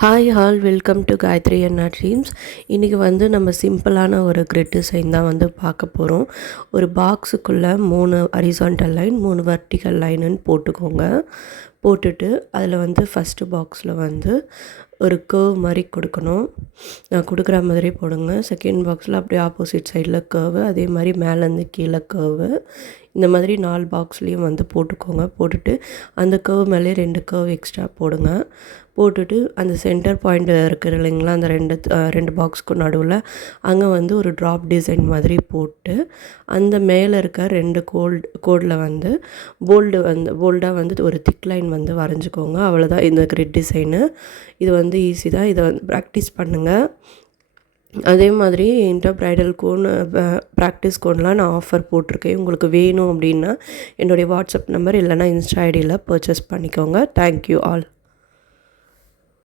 Hi all, welcome to Gayathri அண்ணா dreams. இன்றைக்கி நம்ம சிம்பிளான ஒரு கிரிட் டிசைன் தான் பார்க்க போகிறோம். ஒரு பாக்ஸுக்குள்ளே 3 ஹரிசான்டல் லைன் 3 வெர்டிக்கல் லைனுன்னு போட்டுக்கோங்க. போட்டுட்டு அதில் ஃபஸ்ட்டு பாக்ஸில் ஒரு கர்வ் மாதிரி கொடுக்கணும். நான் கொடுக்குற மாதிரி போடுங்க. செகண்ட் பாக்ஸில் அப்படியே ஆப்போசிட் சைடில் கர்வு, அதே மாதிரி மேலேருந்து கீழே கர்வு. இந்த மாதிரி 4 பாக்ஸ்லேயும் போட்டுக்கோங்க. போட்டுட்டு அந்த கர்வ் மேலே 2 கர்வ் எக்ஸ்ட்ரா போடுங்க. போட்டுட்டு அந்த சென்டர் பாயிண்ட் இருக்குது இல்லைங்களா, அந்த ரெண்டு பாக்ஸ்க்கு நடுவில் அங்கே ஒரு ட்ராப் டிசைன் மாதிரி போட்டு அந்த மேலே இருக்க 2 கோடில் போல்டாக ஒரு திக் லைன் வரைஞ்சிக்கோங்க. அவ்வளோதான் இந்த கிரிட் டிசைனு. இது ஈஸி தான். இதை ப்ராக்டிஸ் பண்ணுங்கள். அதே மாதிரி இன்டர் பிரைடல் கோன், ப்ராக்டிஸ் கோன்லாம் நான் ஆஃபர் போட்டிருக்கேன். உங்களுக்கு வேணும் அப்படின்னா என்னுடைய வாட்ஸ்அப் நம்பர் இல்லைனா இன்ஸ்டா ஐடியில் பர்ச்சேஸ் பண்ணிக்கோங்க. Thank you all.